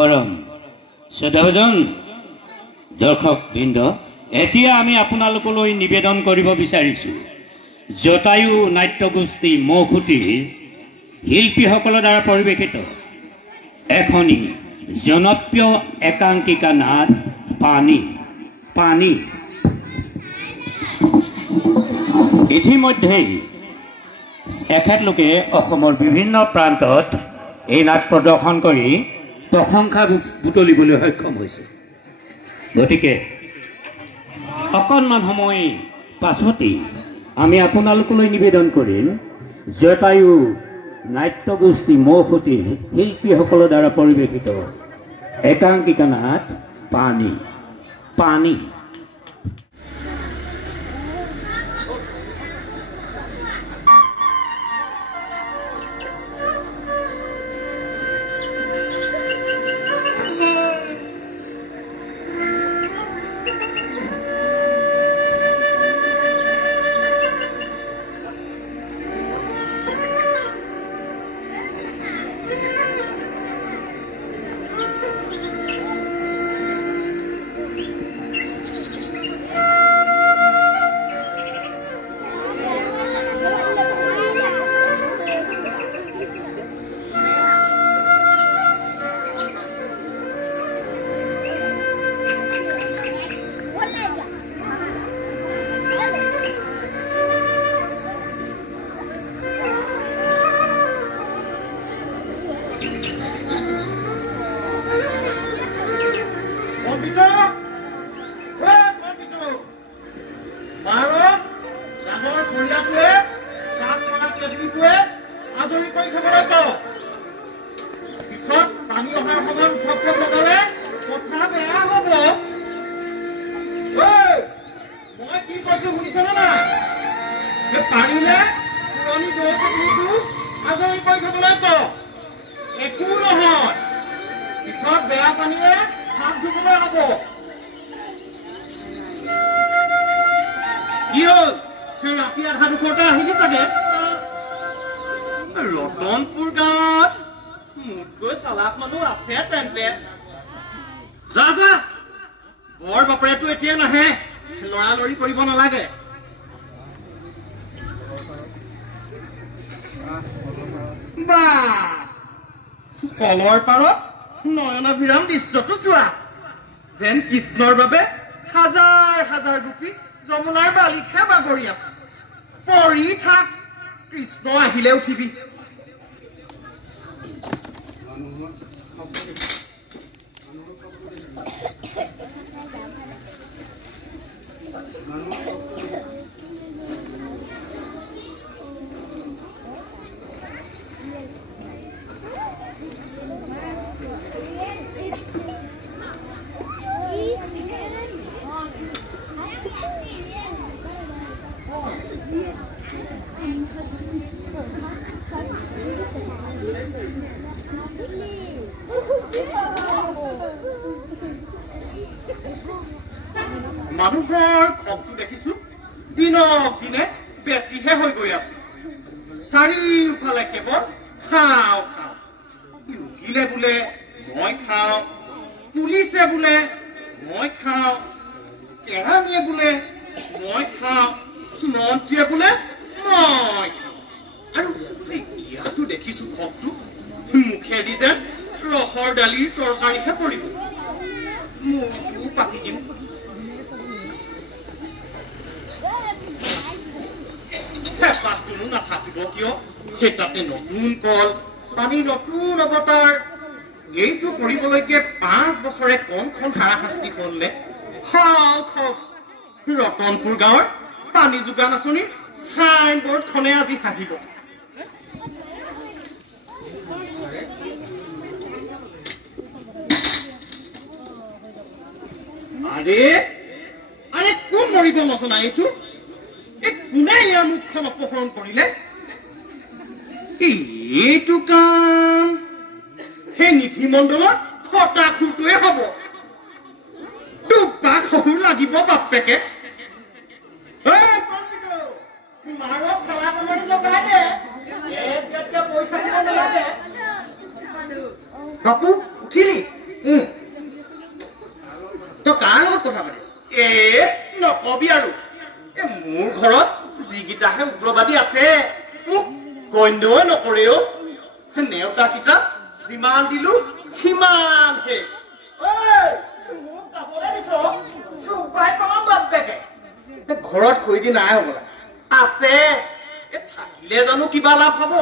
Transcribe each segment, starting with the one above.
পৰম শ্ৰদ্ধাভাজন দৰ্শকবৃন্দ, এতিয়া আমি আপোনালোকলৈ নিবেদন কৰিব বিচাৰিছোঁ জটায়ু নাট্যগোষ্ঠী মৌখুঁতীৰ শিল্পীসকলৰ দ্বাৰা পৰিৱেশিত এখনি জনপ্ৰিয় একাংকিকা নাট পানী পানী। ইতিমধ্যেই এখেতলোকে অসমৰ বিভিন্ন প্ৰান্তত এই নাট প্ৰদৰ্শন কৰি প্ৰশংসা বুটলিবলৈ সক্ষম হৈছে। গতিকে অকণমান সময় পাছতেই আমি আপোনালোকলৈ নিবেদন কৰিম জটায়ু নাট্যগোষ্ঠী মৌখুঁতীৰ শিল্পীসকলৰ দ্বাৰা পৰিৱেশিত একাংকিকা নাট পানী পানী। ৰতনপুৰ গাঁৱত মোতকৈ চালাক মানুহ আছে তেন্তে। যা যা, বৰ বাপৰেতো এতিয়া নাহে, লৰালৰি কৰিব নালাগে। বা কলৰ পাৰত নয়নাভিৰাম দৃশ্যটো চোৱা, যেন কৃষ্ণৰ বাবে হাজাৰ হাজাৰ গোপী যমুনাৰ বালিতহে বাগৰি আছে। পৰি থাক, কৃষ্ণ আহিলে উঠিবি। মানুহৰ খবটো দেখিছো দিনক দিনে বেছিহে হৈ গৈ আছে। চাৰিওফালে কেৱল খাওঁ খাওঁ, উকিলে বোলে মই খাওঁ, পুলিচে বোলে মই খাওঁ, কেৰাণীয়ে বোলে মই খাওঁ, মন্ত্ৰীয়ে বোলে মই খাওঁ। আৰু ইয়াতো দেখিছো খবটো মুখেদি যেন ৰসৰ দালিৰ তৰকাৰীহে পৰিব। মোকো পাতি দিম। হেঁপাহটোনো নাথাকিব কিয়? সেই তাতে নতুন কল, পানী নতুন অৱতাৰ। এইটো কৰিবলৈকে 5 বছৰে কমখন হাৰাশাস্তি হলে ৰতনপুৰ গাঁৱৰ পানী যোগান আঁচনিৰ চাইনবৰ্ডখনে আজি হাঁহিব। আৰে আৰে কোন মৰিব নজনা এইটো? কোনে ইয়াৰ মুখখন অপহৰণ কৰিলে? এইটো কাম সেই নিধি মণ্ডলৰ ফটাখুৰটোৱে হব। দুবা শহুৰ লাগিব বাপেকে। বাপু উঠিলি? কথা পাতি নকবি আৰু মোৰ ঘৰত যিকেইটাহে উগ্ৰবাদী আছে মোক গণ্যই নকৰেও নেওতা কিতাপ যিমান দিলো সিমানহে মোক যাবলৈ দিছ চুপাই পাম বাপেকে ঘৰত খৈ দি নাই হবলা আছে থাকিলে জানো কিবা লাভ হব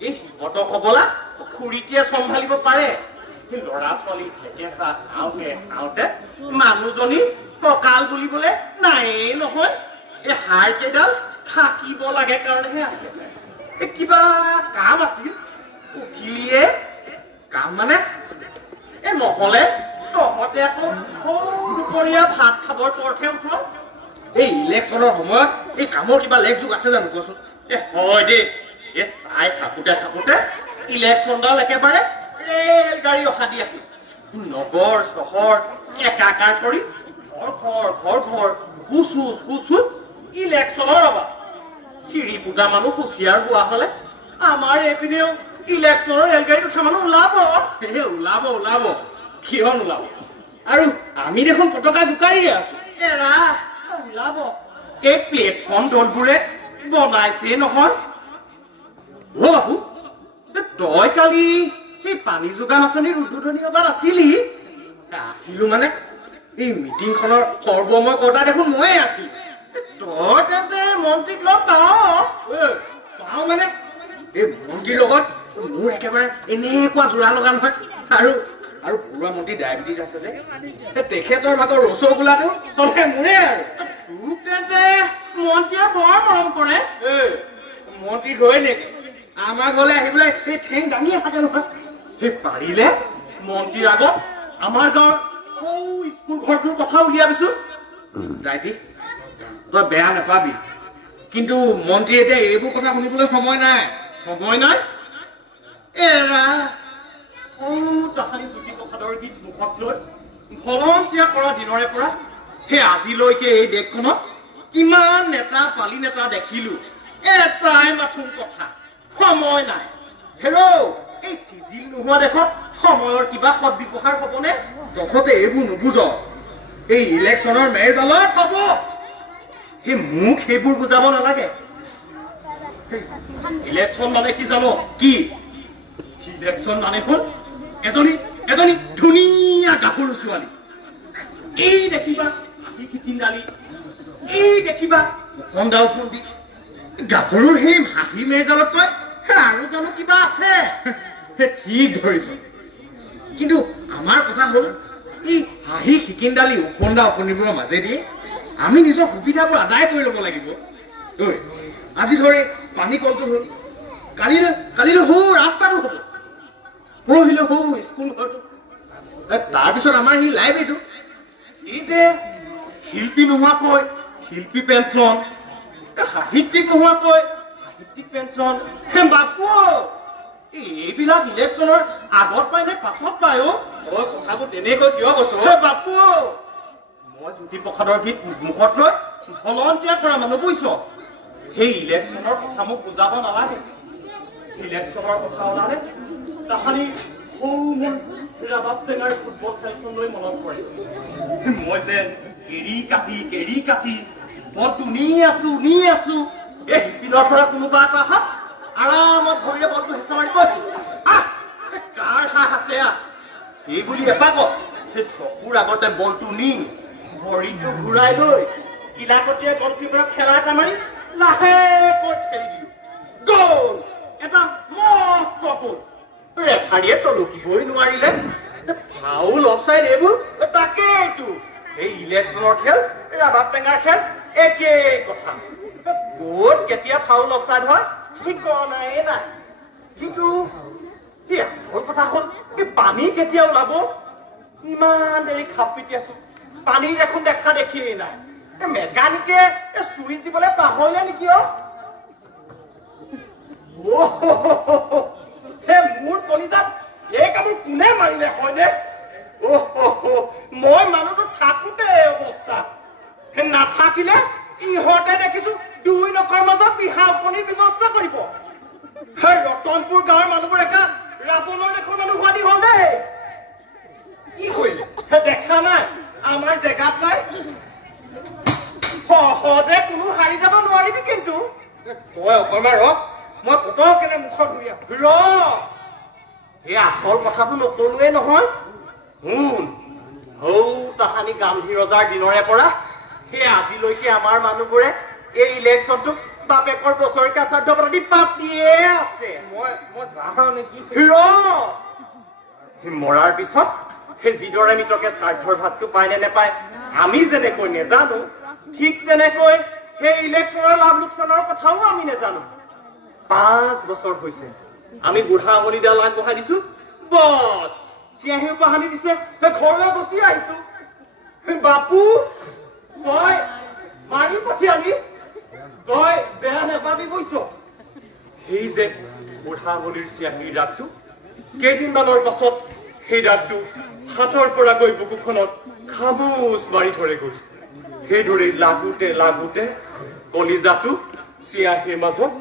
এই হিমত হবলা খুৰীটিয়ে চম্ভালিব পাৰে ল'ৰা ছোৱালী ঠেকেচা খাওঁতে মানুহজনী কঁকাল বুলিবলে নায়েই নহয় এই হাড় কেইডাল থাকিব লাগে কাৰণেহে আছে কিবা কাম আছিল উঠিলিয়ে কাম মানে নহলে তহঁতে আকৌ দুপৰীয়া ভাত খাবৰ পৰতহে উঠ এই ইলেকশ্যনৰ সময়ত এই কামৰ কিবা লেখ যোগ আছে জানো কচোন হয় দেই এই চাই থাকোতে ইলেকশ্যনডাল একেবাৰে ৰেল গাড়ী অহা দি আহিল নগৰ চহৰ একাকাৰ কৰি ঘৰ হুচ ইলেকশ্যনৰ আৱাজ চিৰি পূজা মানুহ হুচিয়াৰ হোৱা হলে আমাৰ এইপিনেও ইলেকশ্যনৰ ৰেলগাড়ীত উঠা মানুহ ওলাব কিয় নোলাব আৰু আমি দেখোন পতাকা জোকাৰিয়ে আছো এৰা ওলাব এই প্লেটফৰ্ম দলবোৰে বনাইছে নহয় বাবু তই কালি এই পানী যোগান আঁচনিৰ উদ্বোধনী সভাত আছিলো মানে এই মিটিংখনৰ সৰ্বময় কৰ্তা দেখোন ময়ে আছিলো তই তেন্তে মন্ত্ৰীক লগ পাওঁ মানে এই মন্ত্ৰীৰ লগত মোৰ একেবাৰে এনেকুৱা জোৰা লগা নহয় আৰু বৰুৱা মন্ত্ৰী ডায়েবেটিছ আছে যে তেখেতৰ ভাগৰ ৰসগোল্লাটো তলে মোৰে আৰু তোক তেন্তে মন্ত্ৰীয়ে বৰ মৰম কৰে মন্ত্ৰী গৈ নেকি আমাৰ ঘৰলৈ আহি পেলাই এই ঠেং দাঙিয়ে থাকে নহয় সেই পাৰিলে মন্ত্ৰীৰ আগত আমাৰ গাঁৱৰ স্কুল ঘৰটোৰ কথা উলিয়াবিছো দাইটি তই বেয়া নাপাবি কিন্তু মন্ত্ৰী এতিয়া এইবোৰ কথা শুনিবলৈ সময় নাই এৰা তাহানি জ্যোতিপ্ৰসাদৰ গীত মুখত লৈ ভলন্তীয়া কৰা দিনৰে পৰা সেই আজিলৈকে এই দেশখনত কিমান নেতা পালি নেতা দেখিলো এটাই মাথোন কথা সময় নাই হেৰৌ এই চিজিল নোহোৱা দেশত সময়ৰ কিবা সৎ ব্যৱহাৰ হবনে তহঁতে এইবোৰ নুবুজ এই ইলেকশ্যনৰ মেৰজালত হব সেই মোক সেইবোৰ বুজাব নালাগে ইলেকশ্যন মানে কি জানো কি ইলেকশ্যন মানে হ'ল এজনী ধুনীয়া গাভৰু ছোৱালী এই দেখিবা আহি খিকিন্দালি এই দেখিবা সন্দাও ফুন্দি গাভৰুৰ সেই হাঁহি মেৰজালতকৈ আৰু জানো কিবা আছে ঠিক ধৰিছ কিন্তু আমাৰ কথা হ'ল এই হাঁহি খিকিন্দালি উপন্দা উপনিবোৰৰ মাজেদি আমি নিজৰ সুবিধাবোৰ আদায় কৰি ল'ব লাগিব আজি ধৰি পানী কলটো হ'ল কালিলৈ সৌ ৰাস্তাটো হ'ব পৰহিলৈ সৌ স্কুল ঘৰটো তাৰপিছত আমাৰ সেই লাইব্ৰেৰীটো এই যে শিল্পী নোহোৱাকৈ শিল্পী পেঞ্চন সাহিত্যিক নোহোৱাকৈ সাহিত্যিক পেঞ্চন বাপু এইবিলাক ইলেকশ্যনৰ আগত পায় নে পাছত পায় তই কথাবোৰ তেনেকৈ কিয় কৈছ বাপু মই জ্যোতিপ্ৰসাদৰ গীত মুখত লৈ ভলন্তীয়া কৰা মানুহ বুজিছ সেই ইলেকশ্যনৰ কথা মোক বুজাব নালাগে ইলেকশ্যনৰ কথা ওলালে তাহানি ৰাবাব টেঙাৰ ফুটবল খেলখনলৈ মনত পৰে মই যে কেৰি কাটি বলটো নি আছো এই শিপিনৰ পৰা কোনোবা এটা হাত আৰামত ভৰিৰে বলটো হেঁচা মাৰি কৈছো কাৰ হাঁহ আছে সেই বুলি এপাকত সেই চকুৰ আগতে বলটো নি ভৰিটো ঘূৰাই লৈ কিলাকতীয়ে গলকিপাৰক খেলা এটা মাৰি লাহেকৈ ঠেলি দিলো গ'ল এটা মস্ত গ'ল ৰেফাৰীয়ে তলকিবই নোৱাৰিলে ফাউল অফচাইড এইবোৰ তাকেইতো এই ইলেকশ্যনৰ খেল ৰাবাব টেঙাৰ খেল একেই কথা ক'ত কেতিয়া ফাউল অফচাইড হয় ঠিকনাই নাই কিন্তু এই আচল কথা হ'ল এই পানী কেতিয়া ওলাব ইমান দেৰি খাপ পিটি আছো পানীৰ এখন দেখা দেখিয়েই নাই মেকানিকে চুইচ দিবলৈ পাহৰিলে নেকি মোৰ কলিজাত এই কামোৰ কোনে মাৰিলে হয়নে মই মানুহটো থাকোতে অৱস্থা নাথাকিলে ইহঁতে দেখিছো দুই নখৰ মাজত পিহা উপনিৰ ব্যৱস্থা কৰিব ৰতনপুৰ গাঁৱৰ মানুহবোৰ একা ৰাৱণৰ দেশৰ মানুহ হোৱাদি হল দেই কি কৰিলে দেখা নাই আমাৰ আমাৰ জেগাত নাই সহজে কোনো হাৰি যাব নোৱাৰিবি কিন্তু তই অকণমান ৰ মই পতককেনে মুখত ধুই ৰ এই আচল কথাটো নকলোৱেই নহয় শুন হৌ তাহানি গান্ধী ৰজাৰ দিনৰে পৰা সেই আজিলৈকে আমাৰ মানুহবোৰে এই ইলেকশ্যনটোক বাপেকৰ বছৰেকীয়া শ্ৰাদ্ধ পাতি পাতিয়ে আছে মই যাওঁ নেকি মৰাৰ পিছত সেই যিদৰে মৃতকে শ্ৰাদ্ধৰ ভাতটো পায় নে নেপায় আমি যেনেকৈ নেজানো ঠিক তেনেকৈ সেই ইলেকশ্যনৰ লাভ লোকচানৰ কথাও আমি নেজানো 5 বছৰ হৈছে আমি বুঢ়া আঙুলিডাল আগবঢ়াই দিছো বছ চিয়াহীও কাহানি দিছে ঘৰলৈ গুচি আহিছো বাপু তই মাৰি পঠিয়ালি তই বেয়া নেপাবি বুজিছ সেই যে বুঢ়া আঙুলিৰ চিয়াহীৰ দাগটো কেইদিনমানৰ পাছত সেই দাগটো হাতৰ পৰা গৈ বুকুখনত খামুচ মাৰি ধৰে গৈ সেইদৰে লাগোতে লাগোতে কলিজাটো চিয়াহীৰ মাজত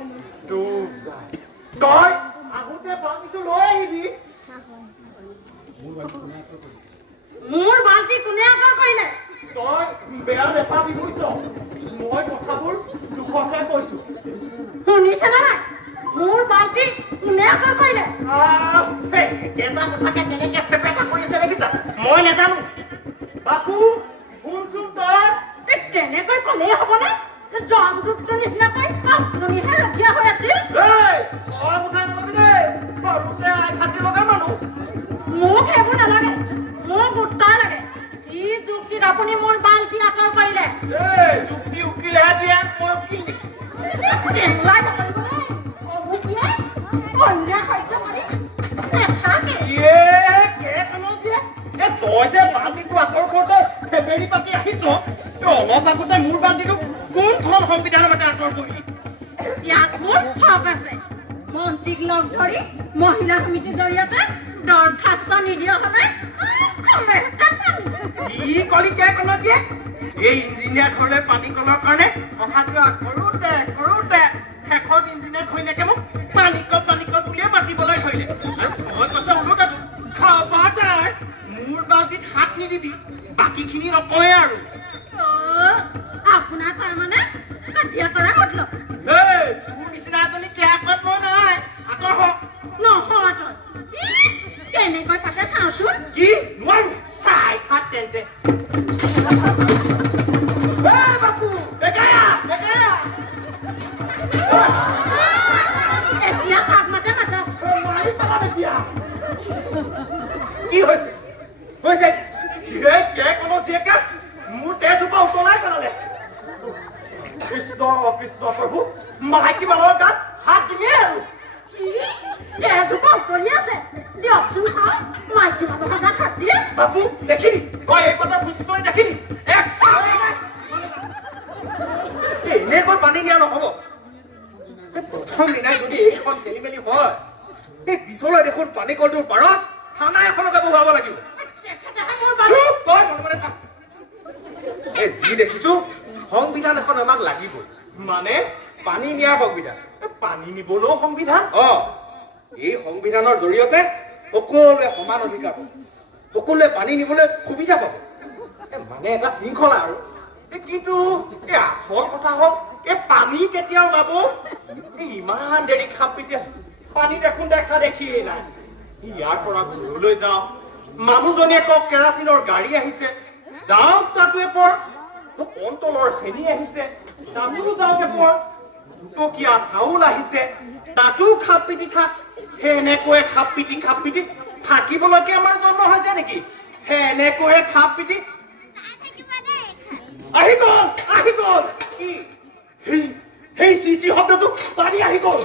ডুব যায় তই আহোঁতে বাল্টিটো লৈ আহিবি মোৰ বাল্টি কোনে আঁতৰ কৰিলে তই বেয়া নেপাবি বুজিছ মই কথাবোৰ দুখকে কৈছো শুনিছে নে নাই মোৰ বাল্টি কোনে আঁতৰ কৰিলে এটা কথাকে কেনেকে চেপেটা কৰিছে দেখিছা মই নেজানো বাপু শুনচোন তই তেনেকৈ ক'লেই হ'বনে জমদূতৰ নিচিনাকৈ আপুনিহে ৰখীয়া হৈ আছিল মোক সেইবোৰ নালাগে মোক উত্তৰ লাগে কি যুক্তিত আপুনি মোৰ বাল্টি আঁতৰ কৰিলে যুক্তি উকিলেহে দিয়ে মই উকিল চেংলাই নকৰিব অন্যায় সহ্য কৰি নেথাকে তই যে বাল্টিটো আঁতৰ কৰোঁতে ফেবেৰি পাতি আহিছ অলপ আগতে মোৰ বাল্টিটো কোনখন সংবিধানৰ মতে আঁতৰ কৰিলি ইয়াত মোৰ হক আছে মন্ত্ৰীক লগ ধৰি মহিলা সমিতিৰ জৰিয়তে দৰখাস্ত নিদিয়া হ'লে কি কলি কে কলো যে এই ইঞ্জিনিয়াৰ ঘৰলৈ পানী কলৰ কাৰণে অহা যোৱা কৰোঁতে শেষত ইঞ্জিনিয়াৰ ঘৈণীয়েকে মোক পানী কল বুলিয়ে মাতিবলৈ ধৰিলে আৰু মই কৈছো ওলোটাটো খবৰদাৰ মোৰ বাল্টিত হাত নিদিবি বাকীখিনি নকয় আৰু আপোনাৰ তাৰমানে কাজিয়া কৰা মতলব তোৰ নিচিনা এজনী কেয়া কত মই নাই আঁতৰ হওক নহয় তই কেনেকৈ পাতে চাওঁচোন কি নোৱাৰো চাই থাক তেন্তে বাপু এতিয়া কাক মাতে মাতক মাৰি পেলাম এতিয়া কি হৈছে মোৰ তেজ উপা উতলাই পেলালে কৃষ্ণ কৃষ্ণ প্ৰভু মাইকী মানুহৰ গাত হাত দিয়ে আৰু তেজোপা উতলি আছে দিয়কচোন চাওঁ মাইকী মানুহৰ গাত হাত দিয়ে বাবু দেখিলি তই এই কথা বুজি তই দেখিলি এনেকৈ পানী দিয়া নহব প্ৰথম দিনাই যদি এইখন খেলি মেলি হয় এই পিছলৈ দেখোন পানী কলটোৰ পাৰত থানা এখনকে বহুৱাব লাগিব যি দেখিছো সংবিধান এখন আমাক লাগিবই মানে পানী নিয়াৰ সংবিধান পানী নিবলৈও সংবিধান এই সংবিধানৰ জৰিয়তে সকলোৱে সমান অধিকাৰ পাব সকলোৱে পানী নিবলৈ সুবিধা পাব মানে এটা শৃংখলা আৰু কিন্তু এই আচল কথা হ'ল এই পানী কেতিয়া ওলাব ইমান দেৰি খাপ পিটি আছো পানী দেখোন দেখা দেখিয়েই নাই ইয়াৰ পৰা ঘৰলৈ যাওঁ মানুহজনীয়ে কওক কেৰাচিনৰ গাড়ী আহিছে যাওক তাতোৱে পৰ কণ্টলৰ চেনি আহিছে তাতো যাওকে পৰ দুটকীয়া চাউল আহিছে তাতো খাপ পিটি থাক সেনেকৈ খাপ পিটি থাকিবলৈকে আমাৰ জন্ম হৈছে নেকি সেনেকৈ খাপ পিটি আহি গ'ল কি সেই চিচি শব্দটো পানী আহি গ'ল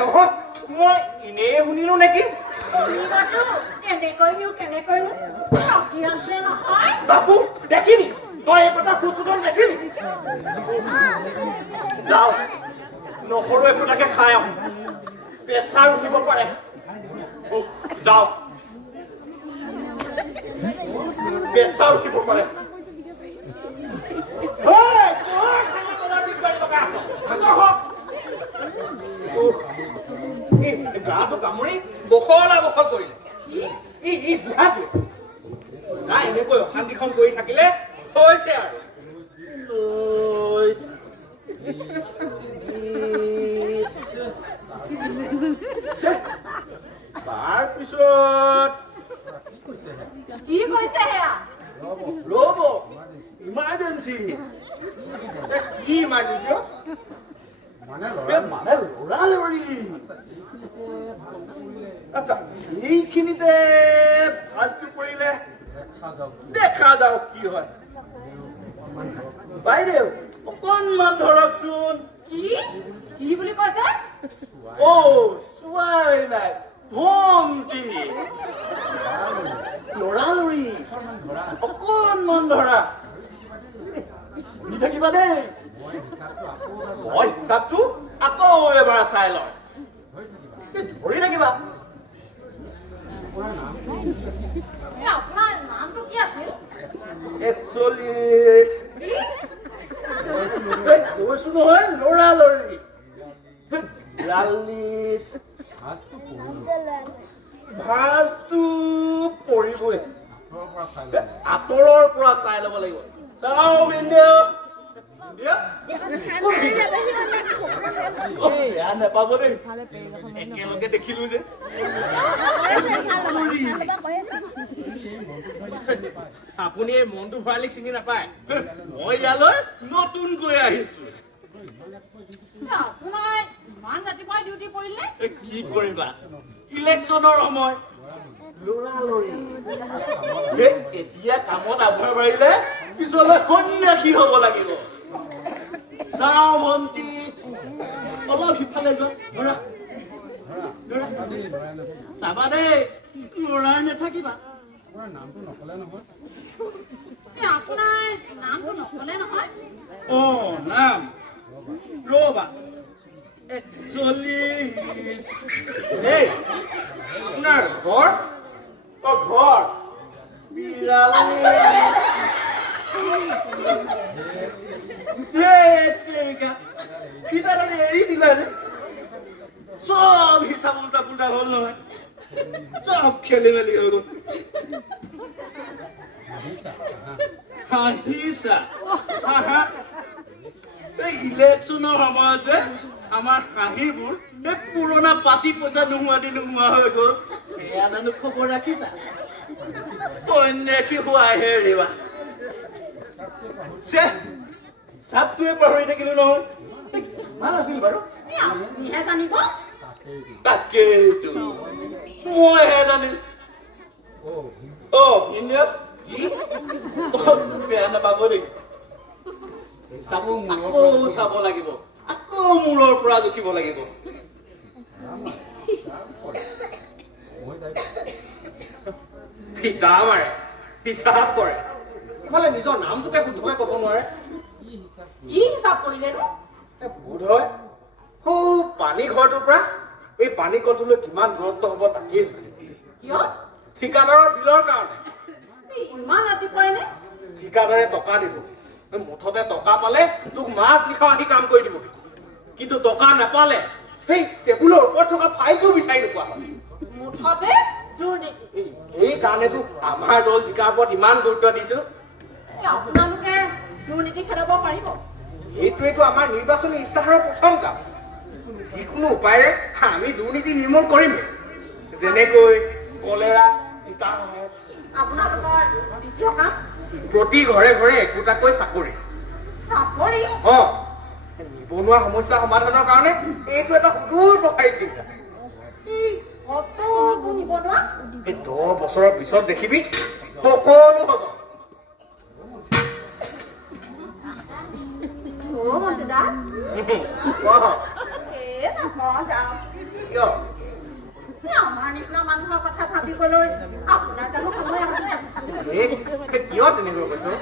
নহয় মই এনেই শুনিলো নেকি বাবু দেখিলি তই এই কথা খুচুজন দেখিলি যাও নহৰু এফুটাকে খাই আহো প্ৰেছাৰ উঠিব পাৰে যাও প্ৰেছাৰ উঠিব পাৰে কামুৰি বখলা বখল কৰিলে ই বুঢ়াটোৱে নাই এনেকৈ অশান্তিখন কৰি থাকিলে হৈছে আৰু তাৰ পিছত কি কৰিছে সেয়া ৰ'ব ইমাৰ্জেঞ্চি কি ইমাৰ্জেঞ্চি মানে লৰালৰি আচ্ছা এইখিনিতে ভাজটো পৰিলে দেখা যাওক কি হয় বাইদেউ অকণমান ধৰকচোন কি কি বুলি কৈছে চোৱাই নাই ভণ্টি লৰালৰি অকণমান ধৰা থাকিবা দেই মই হিচাপটো আকৌ এবাৰ চাই লওঁ ধৰি থাকিবা আপোনাৰ নামটো কি আছিল 41 কৈছো নহয় লৰালৰি 42 ভাজটো পৰিবই আঁতৰৰ পৰা চাই ল'ব লাগিব চাওঁ বিন্দু বেয়া নাপাব দেই একেলগে দেখিলো যে আপুনি এই মনটো ভৰালিক চিনি নাপায় মই ইয়ালৈ নতুনকৈ আহিছো আপোনাৰ ইমান ৰাতিপুৱাই ডিউটি কৰিলে কি কৰিবা ইলেকশ্যনৰ সময় লৰালৰি এতিয়া কামত আগবঢ়াব পাৰিলে পিছলৈ সন্যাসী হ'ব লাগিব চাওঁ ভণ্টি অলপ সিফালে যোৱা চাবা দেই লৰাই নাথাকিবা আপোনাৰ নামটো নকলে নহয় নাম ৰবা একচুৱেলি আপোনাৰ ঘৰ ঘৰ এৰি দিলা যে চব হিচাপ উল্টা পুল্টা হল নহয় চব খেলি মেলি হৈ গল হাঁহিছা এই ইলেকশ্যনৰ সময়ত যে আমাৰ হাঁহিবোৰ এই পুৰণা পাতি পইচা নোহোৱা দি নোহোৱা হৈ গল এয়া জানো খবৰ ৰাখিছা সন্যাসী হোৱাহে ৰেবা চাপটোৱে পাহৰি থাকিলো নহয় ভাল আছিল বাৰু আপুনিহে জানিব তাকেইতো মইহে জানিম বেয়া নাপাব দেই আকৌ চাব লাগিব আকৌ মূৰৰ পৰা জুখিব লাগিব ফিটা মাৰে হিচাপ কৰে ইফালে নিজৰ নামটোকে শুদ্ধকৈ ক'ব নোৱাৰে কি হিচাপ কৰিলে বোধ হয় পানী ঘৰটোৰ পৰা এই পানী কলটোলৈ কিমান দূৰত্ব হ'ব তাকেই কিয় ঠিকাদাৰৰ বিলৰ কাৰণে ইমান ৰাতিপুৱাই নে ঠিকাদাৰে টকা দিব মুঠতে টকা পালে তোক মাছ নিশা আহি কাম কৰি দিব কিন্তু টকা নাপালে সেই টেবুলৰ ওপৰত থকা ফাইলটো বিচাৰি নোপোৱা হয় মুঠতে দুৰ্নীতি এই কাৰণেতো আমাৰ দল জিকাৰ ওপৰত ইমান গুৰুত্ব দিছো আপোনালোকে দুৰ্নীতি খেদাব পাৰিব এইটোৱেতো আমাৰ নিৰ্বাচনী ইস্তাহাৰৰ প্ৰথম কাম যিকোনো উপায়েৰে আমি দুৰ্নীতি নিৰ্মূল কৰিম যেনেকৈ কলেৰা চিতা আপোনালোকৰ দ্বিতীয় কাম প্ৰতি ঘৰে ঘৰে একোটাকৈ চাকৰি নিবনুৱা সমস্যা সমাধানৰ কাৰণে এইটো এটা সুদূৰ প্ৰসাৰী চিন্তা এই 10 বছৰৰ পিছত দেখিবি সকলো হ'ব আমাৰ নিচিনা মানুহৰ কথা ভাবিবলৈ আপোনাৰ জানো সময় আছে কিয় তেনেকৈ কৈছো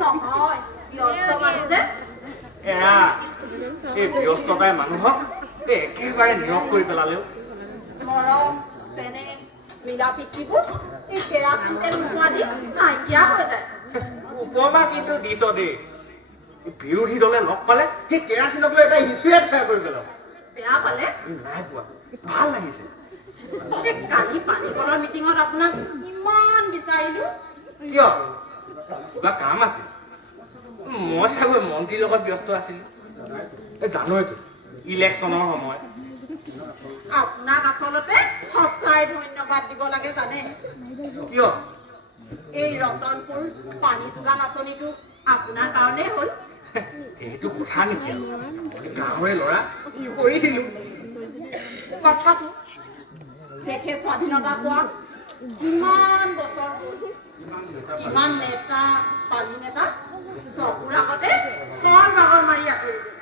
নহয় ব্যস্ত মানুহ যে এই ব্যস্ততাই মানুহক একেবাৰে নিৰখ কৰি পেলালেও মৰম চেনেহ মিলা প্ৰীতিবোৰ এই কেৰাচিন তেল নোহোৱা দি নাইকিয়া হৈ যায় উপমা কিন্তু দিছ দেই বিৰোধী দলে লগ পালে সেই কেৰাচিনক লৈ এটা হিচুৱে তৈয়াৰ কৰি পেলাব বেয়া পালে নাই পোৱা ভাল লাগিছে কালি পানী কলৰ মিটিঙত আপোনাক ইমান বিচাৰিলো কিয় কিবা কাম আছে মই চাগৈ মন্ত্ৰীৰ লগত ব্যস্ত আছিলো জানোৱেতো ইলেকশ্যনৰ সময় আপোনাক আচলতে সঁচাই ধন্যবাদ দিব লাগে জানে কিয় এই ৰতনপুৰ পানী যোগান আঁচনিটো আপোনাৰ কাৰণে হ'ল এইটো কথা নেকি গাঁৱৰে ল'ৰা কৰি দিলো কথাটো দেখে স্বাধীনতা পোৱা কিমান বছৰ কিমান নেতা পানী নেতা চকুৰ আগতে কল বাগৰ মাৰি আঁতৰিব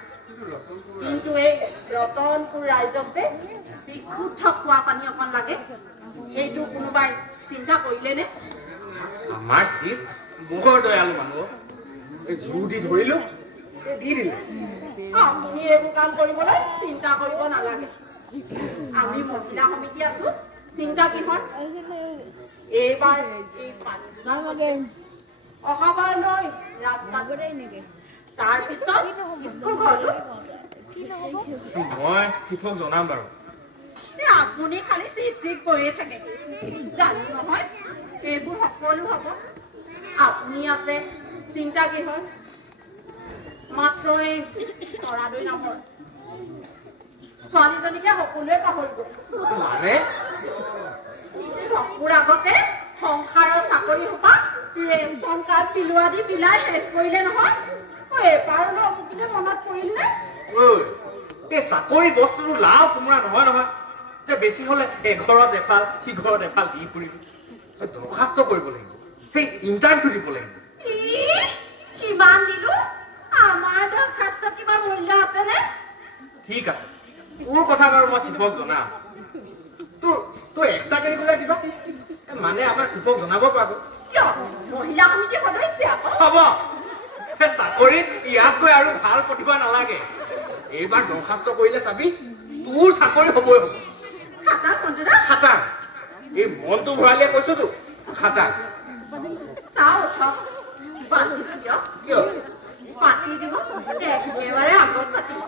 কিন্তু এই ৰতনপুৰ ৰাইজক যে বিশুদ্ধ খোৱা পানী অকণ লাগে সেইটো কোনোবাই চিন্তা কৰিলেনে আমাৰ চিট বৰ দয়ালু মানুহ জোৰ দি ধৰিলো দি দিলে আপুনি এইবোৰ কাম কৰিবলৈ চিন্তা কৰিব নালাগে আমি মহিলা সমিতি আছো চিন্তা কিহৰ এইবাৰ এই পানী অহাবাৰলৈ ৰাস্তা তাৰপিছত স্কুল ঘৰটো মই চিফক জনাম বাৰু আপুনি খালি চিপ চিপ কৰিয়ে থাকে জানো নহয় এইবোৰ সকলো হ'ব আপুনি আছে চিন্তা কিহৰ মাত্ৰ এই তৰাদৈ নামৰ ছোৱালীজনীকে সকলোৱে পাহৰিব মানে চকুৰ আগতে সংসাৰৰ চাকৰি সোপা ৰেচন কাৰ্ড পিলোৱা দি পিলাই শেষ কৰিলে নহয় এবাৰলৈ অমুকিতে মনত পৰিল নে এই চাকৰি বস্তুটো লাও কোমোৰা নহয় নহয় যে বেছি হলে এঘৰত এফাল সিঘৰত এফাল দি ফুৰিব দৰখাস্ত কৰিব লাগিব সেই ইণ্টাৰভিউ দিব লাগিব কিমান দিলো আমাৰ দৰখাস্ত কিবা মূল্য আছেনে ঠিক আছে তোৰ কথা বাৰু মই চিফক জনাম তোৰ এক্সট্ৰা কাৰিকুলাৰ কিবা মানে আমাৰ চিফক জনাব পাৰোঁ কিয় মহিলা সমিতি সদস্য হ'ব চাকৰিত ইয়াত গৈ আৰু ভাল প্ৰতিভা নালাগে এইবাৰ দৰখাস্ত কৰিলে চাবি তোৰ চাকৰি হ'বই হ'ব খাটাং এই মনটো ভৰালিয়ে কৈছোতো খাটাং চাওঁ উঠক বান্ধটো দিয়ক কিয় পাতি দিব একেবাৰে আগত পাতিব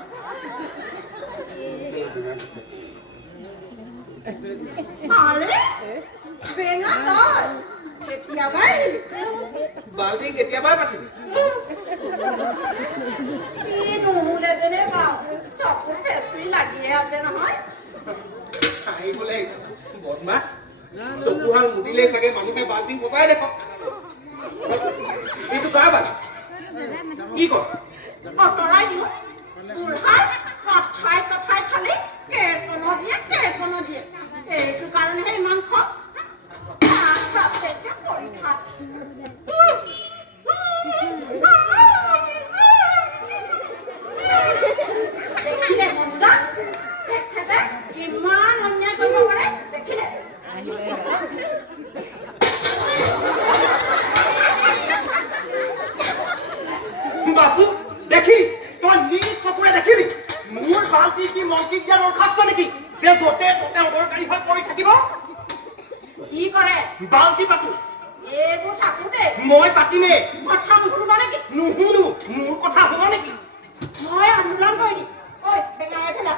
আৰে বেঙা তই কেতিয়াবাই বাল্টি কেতিয়াবাই পাতিবি কি নুমুলে যেনে বাৰু চকু ফেচুৰি লাগিয়ে আছে নহয় আহিবলৈ বদমাছ চকুহাল মুদিলে চাগে মানুহে বাল্টি পতাই দেখক এইটো কাৰ বাল্টি কি কৰ অঁতৰাই দিওঁ বুঢ়াৰ কথাই কথাই খালি কেৰকণ দিয়ে এইটো কাৰণেহে ইমান খং কৰি থাক দেখিলে মন্দা তেখেতে ইমান অন্যায় কৰিব পাৰে দেখিলে বাবু দেখি তই নিজ চকুৰে দেখিলি মোৰ বাল্টি কি মন্ত্ৰীক দিয়া দৰখাস্ত নেকি যে য'তে ত'তে অদৰকাৰী হৈ পৰি থাকিব কি কৰে বাল্টি পাতো এইবোৰ থাকোতে মই পাতিমেই কথা নুশুনিবা নেকি নুশুনো মোৰ কথা হ'ব নেকি মই আন্দোলন কৰি দিম ঐ বেঙাই ফেলা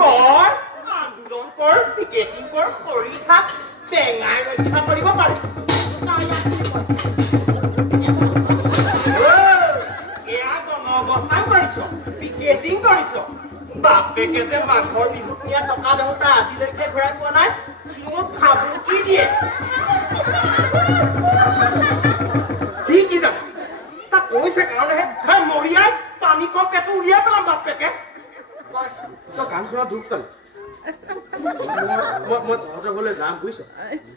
কৰ আন্দোলন কৰ পিকেটিং কৰ কৰি থাক টেঙাই ৰক্ষা কৰিব পাৰি এয়া গণঅৱস্থান কৰিছ পিকেটিং কৰিছ বাপেকে যে মাঘৰ বিহুত নিয়া টকা দেউতা আজিলৈকে ঘূৰাই পোৱা নাই সি মোক ভাবুকি দিয়ে সি কি জানে তাক কৈছে কাৰণেহে মৰিয়াই পানী কম পেটটো উলিয়াই পেলাম বাপেকে তই গান শুনা দুখ পালি মই তহঁতৰ ঘৰলৈ যাম বুজিছ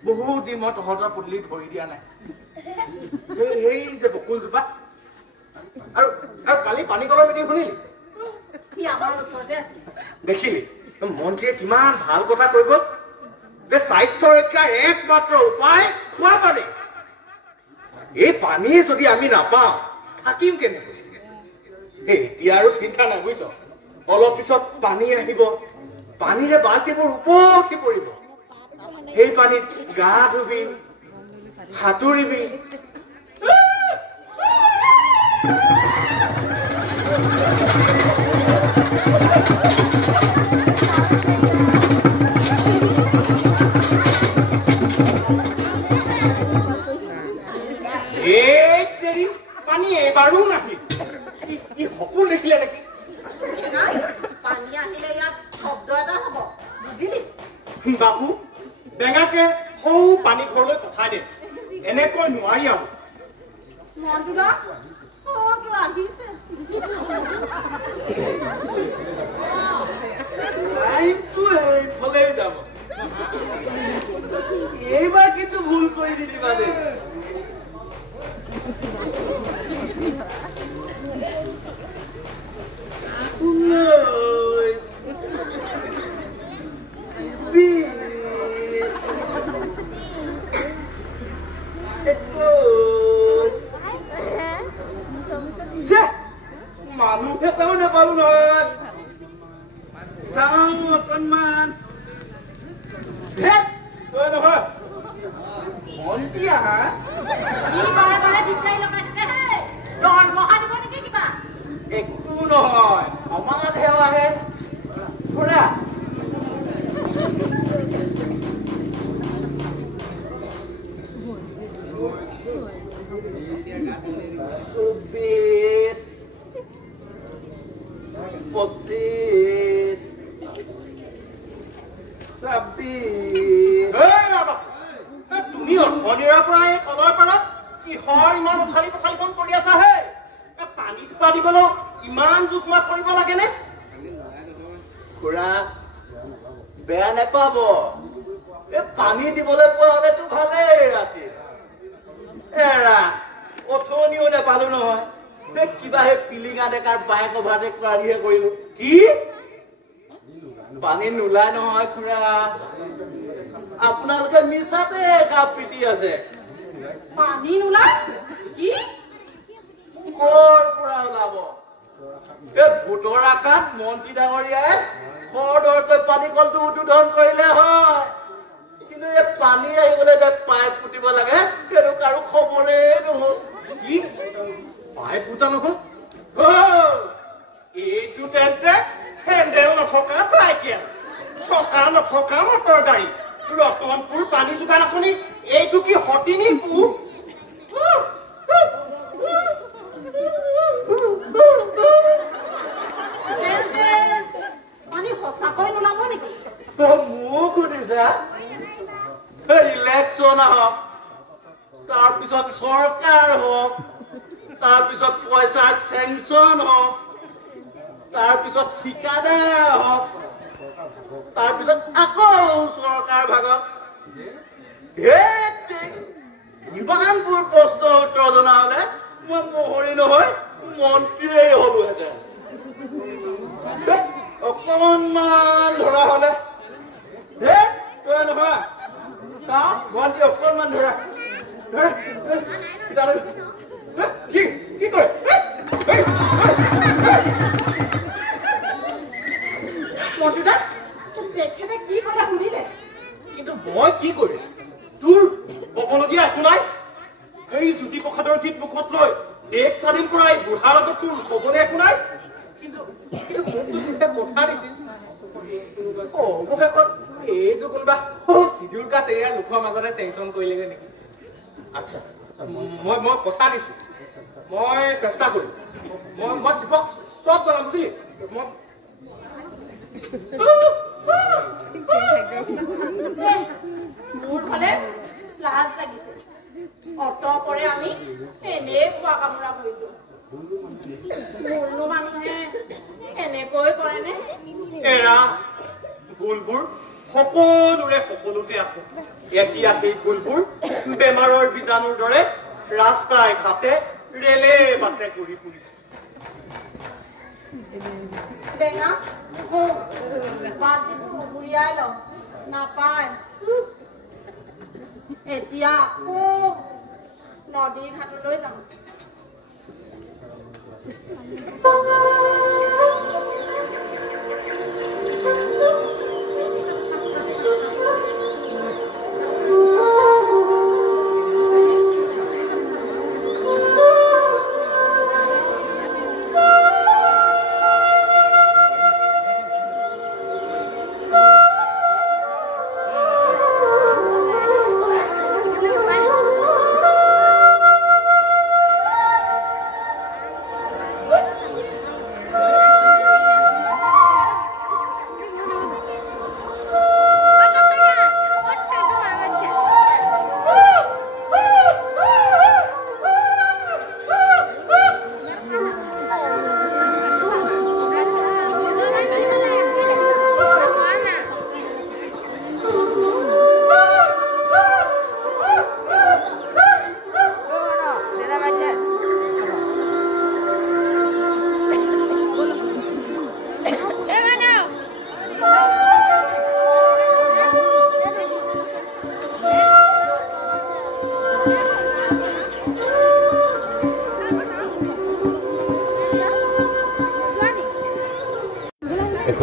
বহুত দিন মই তহঁতৰ পদূলি ধৰি দিয়া নাই সেই যে বকুলজোপা আৰু কালি পানী কলৰ মিটিং শুনিলি দেখিলি মন্ত্ৰীয়ে কিমান ভাল কথা কৈ গ'ল যে স্বাস্থ্য ৰক্ষাৰ একমাত্ৰ উপায় খোৱা পানী এই পানী যদি আমি নাপাওঁ থাকিম কেনেকৈ এতিয়া আৰু চিন্তা নাই বুজিছ অলপ পিছত পানী আহিব পানীৰে বাল্টিবোৰ উপচি পৰিব সেই পানীত গা ধুবি সাঁতুৰিবি এই দেৰি পানী এবাৰো নাহিল ই সপোন দেখিলে নেকি পানী আহিলে ইয়াত শব্দ এটা হ'ব বুজিলি বাবু বেঙাকে সৌ পানী ঘৰলৈ পঠাই দে এনেকৈ নোৱাৰি আৰু মনটোলা তো আহিছে এইফালেই যাব এইবাৰ কিন্তু ভুল কৰি দিলি মানে মানুহ এটাও নাপালো নহয় চাওঁ অকণমান নহয় ভণ্টি আহা একো নহয় সমাজহে আহে খুৰা চৌব্বিছ 25 26 তুমি অথনিৰ পৰা এই কলৰ পাৰত কিহৰ ইমান উঠালি পঠালিখন কৰি আছা হে পানী টোপা দিবলৈ ইমান জোখ মাখ কৰিব লাগেনে খুৰা বেয়া নেপাব এই পানী দিবলৈ পোৱা হলেতো ভালেই আছিল এৰা অথনিও নেপালো নহয় কিবা হে পিলিঙা ডেকাৰ বাইক অভাৰটেক কৰাৰিহে কৰিলো কি পানী নোলাই নহয় খুৰা আপোনালোকে মিছাতে কাপ পিটি আছে পানী নোলাই কি কৰ পৰা ওলাব এই ভোটৰ আশাত মন্ত্ৰী ডাঙৰীয়াই খৰদৰকৈ পানী কলটো উদ্বোধন কৰিলে হয় কিন্তু এই পানী আহিবলৈ যে পাইপ পুতিব লাগে সেইটো কাৰো খবৰেই নহল কি পাইপ পুতা নহল এইটো তেন্তে হেণ্ডেল নথকা চাইকেল চকা নথকা মটৰ গাড়ী ৰতনপুৰ পানী যোগান আঁচনি এইটো কি সতিনী পু পানী সঁচাকৈ নোলাব নেকি মোক সুধিছা ইলেকশ্যন আহক তাৰপিছত চৰকাৰ হওক তাৰপিছত পইচাৰ চেংচন হওক তাৰপিছত ঠিকাদাৰ হওক তাৰপিছত আকৌ চৰকাৰ ভাগক ইমানবোৰ প্ৰশ্ন উত্তৰ জনা হলে মই মহৰি নহয় মন্ত্ৰীয়ে হলোহেঁতেন অকণমান ধৰা হলে তই নহয় চাওঁ ভণ্টি অকণমান ধৰা কি কৰে মন্ত্ৰীদা তেখেতে কি কথা শুনিলে কিন্তু মই কি কৰিম তোৰ ক'বলগীয়া একো নাই সেই জ্যোতিপ্ৰসাদৰ গীত মুখত লৈ দেশ স্বাধীন কৰা এই বুঢ়াৰ আগত তোৰ ক'বলৈ একো নাই কিন্তু মোকতো চিন্তা কথা দিছিল অৱশেষত এইটো কোনোবা চিডিউল কাষ্ট এৰিয়াৰ লোকৰ মাজতে চেংচন কৰিলেগৈ নেকি আচ্ছা মই কথা দিছো মই চেষ্টা কৰিম মই শিৱক চব জনাম বুজি মই মোৰ ফালে লাজ লাগিছে অট পৰে আমি এনেই খোৱা কামোৰা কৰিলো মোৰনো মানুহে এনেকৈ কৰেনে এৰা ভুলবোৰ সকলোৰে সকলোতে আছে এতিয়া সেই ভুলবোৰ বেমাৰৰ বীজাণুৰ দৰে ৰাস্তাই ঘাটে ৰেলে বাছে ঘূৰি ফুৰিছে বেঙা বাল্টিবোৰ ঘূৰিয়াই লওঁ নাপায় এতিয়া আকৌ নদীৰ ঘাটলৈ যাওঁ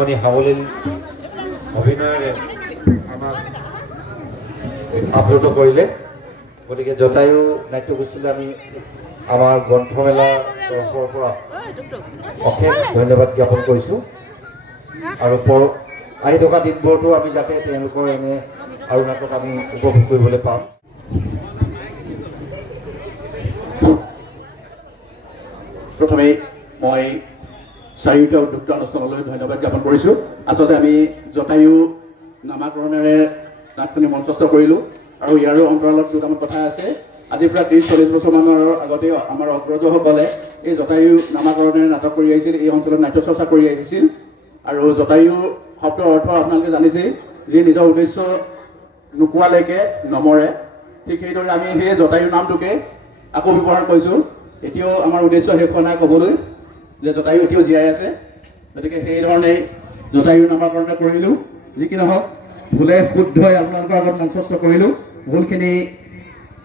এখনি সাৱলীল অভিনয়েৰে আমাক আপ্লুত কৰিলে। গতিকে জটায়ু নাট্যগোষ্ঠীলৈ আমি আমাৰ গ্ৰন্থমেলা তৰফৰ পৰা অশেষ ধন্যবাদ জ্ঞাপন কৰিছোঁ। আৰু আহি থকা দিনবোৰতো আমি যাতে তেওঁলোকৰ এনে আৰু নাটক আমি উপভোগ কৰিবলৈ পাম। প্ৰথমে মই চাৰিওটা উদ্যোক্ত অনুষ্ঠানলৈ ধন্যবাদ জ্ঞাপন কৰিছোঁ। আচলতে আমি জটায়ু নামাকৰণেৰে নাটখনি মঞ্চস্থ কৰিলোঁ আৰু ইয়াৰো অন্তৰালত দুটামান কথা আছে। আজি প্ৰায় 30-40 বছৰমানৰ আগতে আমাৰ অগ্ৰজসকলে এই জটায়ু নামাকৰণেৰে নাটক কৰি আহিছিল, এই অঞ্চলত নাট্য চৰ্চা কৰি আহিছিল। আৰু জটায়ু শব্দৰ অৰ্থ আপোনালোকে জানিছেই, যি নিজৰ উদ্দেশ্য নোপোৱালৈকে নমৰে। ঠিক সেইদৰে আমি সেই জটায়ু নামটোকে আকৌ ব্যৱহাৰ কৰিছোঁ। এতিয়াও আমাৰ উদ্দেশ্য শেষ হোৱা নাই ক'বলৈ যে জটায়ু এতিয়াও জীয়াই আছে। গতিকে সেইধৰণেই জটায়ু নামাকৰণ কৰিলোঁ। যি কি নহওক, ভুলে শুদ্ধই আপোনালোকৰ আগত মঞ্চস্থ কৰিলোঁ। ভুলখিনি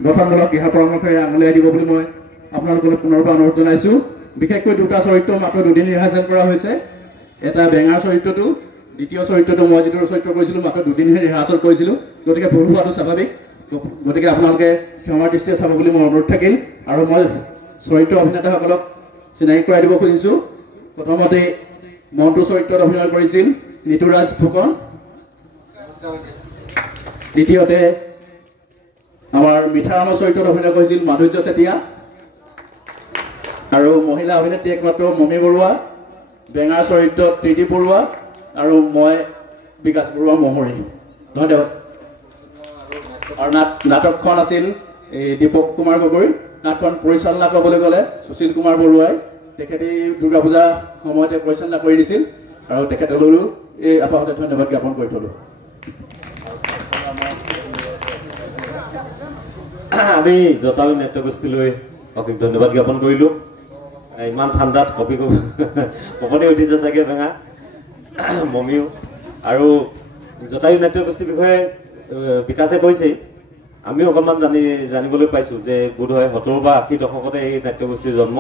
গঠনমূলক দিহা পৰামৰ্শৰে আঙুলিয়াই দিব বুলি মই আপোনালোকলৈ পুনৰবাৰ অনুৰোধ জনাইছোঁ। বিশেষকৈ দুটা চৰিত্ৰ মাত্ৰ দুদিন ৰিহাৰ্চেল কৰা হৈছে। এটা বেঙাৰ চৰিত্ৰটো, দ্বিতীয় চৰিত্ৰটো মই যিটো চৰিত্ৰ কৰিছিলোঁ মাত্ৰ দুদিনহে ৰিহাৰ্চেল কৰিছিলোঁ। গতিকে ভুল হোৱাটো স্বাভাৱিক। গতিকে আপোনালোকে ক্ষমাৰ দৃষ্টিৰে চাব বুলি মোৰ অনুৰোধ থাকিল। আৰু মই চৰিত্ৰ অভিনেতাসকলক চিনাকি কৰাই দিব খুজিছোঁ। প্ৰথমতে মন্টু চৰিত্ৰত অভিনয় কৰিছিল নিতুৰাজ ফুকন। দ্বিতীয়তে আমাৰ মিঠাৰামৰ চৰিত্ৰত অভিনয় কৰিছিল মাধুৰ্য চেতিয়া। আৰু মহিলা অভিনেত্ৰী একমাত্ৰ মমী বৰুৱা। বেঙাৰ চৰিত্ৰত প্ৰীতি বৰুৱা আৰু মই বিকাশ বৰুৱা মহৰী। ধন্যবাদ। আৰু নাটকখন আছিল এই দীপক কুমাৰ গগৈ। নাটকখন পৰিচালনা কৰিবলৈ গ'লে সুশীল কুমাৰ বৰুৱাই। তেখেতে দুৰ্গা পূজা সময়তে পৰিচালনা কৰি দিছিল আৰু তেখেতলৈও এই আপাহতে ধন্যবাদ জ্ঞাপন কৰি থলোঁ। আমি জটায়ু নাট্যগোষ্ঠীলৈ অশেষ ধন্যবাদ জ্ঞাপন কৰিলোঁ। ইমান ঠাণ্ডাত কপনি উঠিছে চাগে বেঙা মমিও। আৰু জটায়ু নাট্যগোষ্ঠীৰ বিষয়ে বিকাশে কৈছেই, আমিও অকণমান জানিবলৈ পাইছোঁ যে বোধহয় 70 বা 80 দশকতে এই নাট্যগোষ্ঠীৰ জন্ম।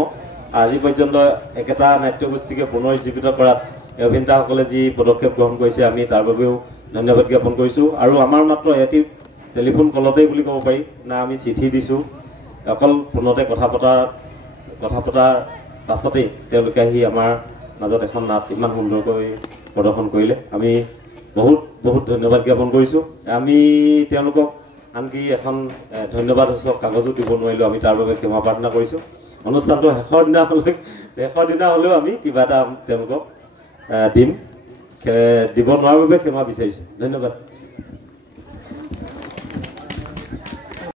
আজি পৰ্যন্ত একেটা নাট্যগোষ্ঠীকে পুনৰুজ্জীৱিত কৰাত অভিনেতাসকলে যি পদক্ষেপ গ্ৰহণ কৰিছে আমি তাৰ বাবেও ধন্যবাদ জ্ঞাপন কৰিছোঁ। আৰু আমাৰ মাত্ৰ এটি টেলিফোন কলতেই বুলি ক'ব পাৰি, না আমি চিঠি দিছোঁ। অকল ফোনতে কথা পতাৰ পাছতেই তেওঁলোকে আহি আমাৰ মাজত এখন নাট ইমান সুন্দৰকৈ প্ৰদৰ্শন কৰিলে। আমি বহুত বহুত ধন্যবাদ জ্ঞাপন কৰিছোঁ। আমি তেওঁলোকক আনকি এখন ধন্যবাদ সূচক কাগজো দিব নোৱাৰিলোঁ, আমি তাৰ বাবে ক্ষমা প্ৰাৰ্থনা কৰিছোঁ। অনুষ্ঠানটো শেষৰ দিনা হ'লেও আমি কিবা এটা তেওঁলোকক দিব নোৱাৰাৰ বাবে ক্ষমা বিচাৰিছোঁ। ধন্যবাদ।